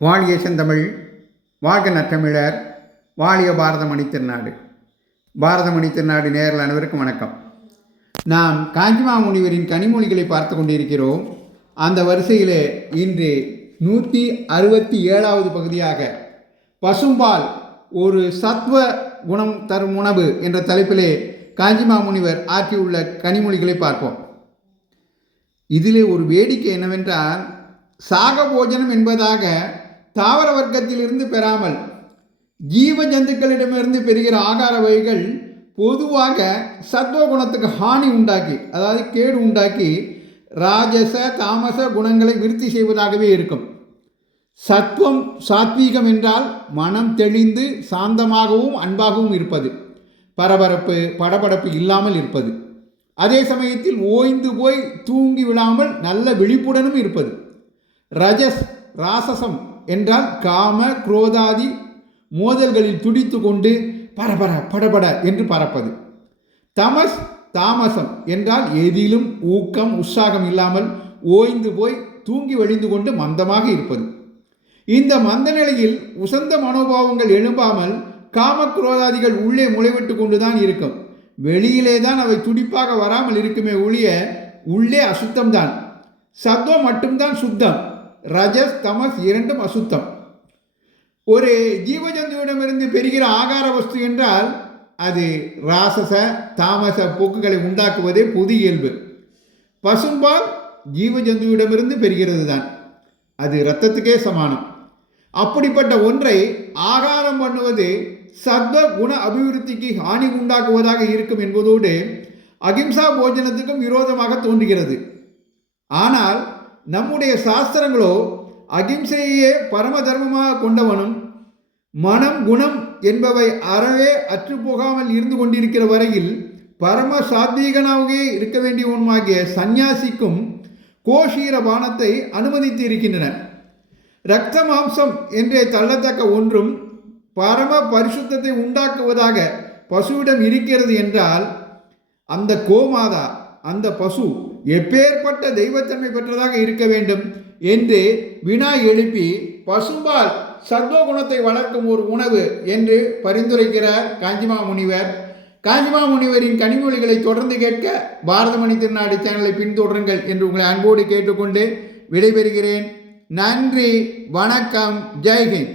வாழிய செந்தமிழ், வாழ்க நற்றமிழர், வாழிய பாரதமணி திருநாடு. பாரதமணி திருநாடு நேயர்கள் அனைவருக்கும் வணக்கம். நாம் காஞ்சிமா முனிவரின் கனிமொழிகளை பார்த்து கொண்டிருக்கிறோம். அந்த வரிசையிலே இன்று 167வது பகுதியாக பசும்பால் ஒரு சத்வ குணம் தரும் உணவு என்ற தலைப்பிலே காஞ்சிமா முனிவர் ஆற்றியுள்ள கனிமொழிகளை பார்ப்போம். இதிலே ஒரு வேடிக்கை என்னவென்றால், சாக போஜனம் என்பதாக தாவர வர்க்கத்திலிருந்து பெறாமல் ஜீவ ஜந்துக்களிடமிருந்து பெறுகிற ஆகார வகைகள் பொதுவாக சத்துவ குணத்துக்கு ஹானி உண்டாக்கி, அதாவது கேடு உண்டாக்கி, ராஜச தாமச குணங்களை விருத்தி செய்வதாகவே இருக்கும். சத்துவம் சாத்வீகம் என்றால் மனம் தெளிந்து சாந்தமாகவும் அன்பாகவும் இருப்பது, பரபரப்பு படபடப்பு இல்லாமல் இருப்பது, அதே சமயத்தில் ஓய்ந்து போய் தூங்கி விழாமல் நல்ல விழிப்புடனும் இருப்பது. ரஜஸ் ராசசம் என்றால் காம குரோதாதி மோதல்களில் துடித்து கொண்டு பரபர படபட என்று பறப்பது. தமஸ் தாமசம் என்றால் எதிலும் ஊக்கம் உற்சாகம் இல்லாமல் ஓய்ந்து போய் தூங்கி வழிந்து கொண்டு மந்தமாக இருப்பது. இந்த மந்த நிலையில் உசந்த மனோபாவங்கள் எழும்பாமல் காமக்ரோதாதிகள் உள்ளே முளைவிட்டு கொண்டுதான் இருக்கும். வெளியிலே தான் அவை துடிப்பாக வராமல் இருக்குமே ஒழிய உள்ளே அசுத்தம்தான். சத்துவம் மட்டும்தான் சுத்தம். ரஜஸ் தமஸ் இரண்டும் அசுத்தம். ஒரு ஜீவஜந்துவிடமிருந்து பெறுகிற ஆகார வஸ்து என்றால் அது ராசச தாமச போக்குகளை உண்டாக்குவதே பொது இயல்பு. பசும்பால் ஜீவஜந்துவிடமிருந்து பெறுகிறது தான். அது இரத்தத்துக்கே சமானம். அப்படிப்பட்ட ஒன்றை ஆகாரம் பண்ணுவது சத்வ குண அபிவிருத்திக்கு ஹானி உண்டாக்குவதாக இருக்கும் என்பதோடு அகிம்சா போஜனத்துக்கும் விரோதமாக தோன்றுகிறது. ஆனால் நம்முடைய சாஸ்திரங்களோ அகிம்சையே பரம தர்மமாக கொண்டவனும் மனம் குணம் என்பவை அறவே அற்றுப்போகாமல் இருந்து கொண்டிருக்கிற வரையில் பரம சாத்வீகனாகவே இருக்க வேண்டியவனுமாகிய சந்நியாசிக்கும் கோஷீர பானத்தை அனுமதித்து இருக்கின்றன. இரத்த மாம்சம் என்றே தள்ளத்தக்க ஒன்றும் பரம பரிசுத்தத்தை உண்டாக்குவதாக பசுவிடம் இருக்கிறது என்றால் அந்த கோமாதா, அந்த பசு எப்பேற்பட்ட தெய்வத்தன்மை பெற்றதாக இருக்க வேண்டும் என்று வினா எழுப்பி பசும்பால் சத்வகுணத்தை வளர்க்கும் ஒரு உணவு என்று பரிந்துரைக்கிறார் காஞ்சிமா முனிவர். காஞ்சிமா முனிவரின் கனிமொழிகளை தொடர்ந்து கேட்க பாரதமணி திருநாடு சேனலை பின்தொடருங்கள் என்று உங்களை அன்போடு கேட்டுக்கொண்டு விடைபெறுகிறேன். நன்றி, வணக்கம், ஜெய்ஹிந்த்.